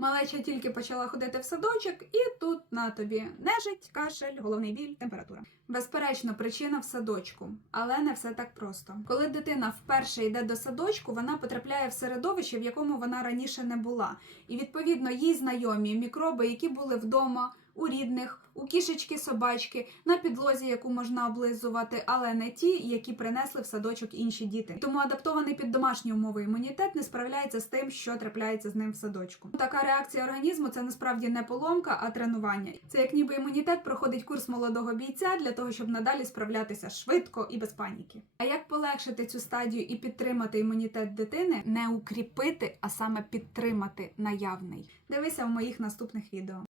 Малеча тільки почала ходити в садочок, і тут на тобі нежить, кашель, головний біль, температура. Безперечно, причина в садочку, але не все так просто. Коли дитина вперше йде до садочку, вона потрапляє в середовище, в якому вона раніше не була. І відповідно їй знайомі мікроби, які були вдома, у рідних, у кішечки, собачки, на підлозі, яку можна облизувати, але не ті, які принесли в садочок інші діти. Тому адаптований під домашні умови імунітет не справляється з тим, що трапляється з ним в садочку. Така реакція організму – це насправді не поломка, а тренування. Це як ніби імунітет проходить курс молодого бійця для того, щоб надалі справлятися швидко і без паніки. А як полегшити цю стадію і підтримати імунітет дитини? Не укріпити, а саме підтримати наявний. Дивися в моїх наступних відео.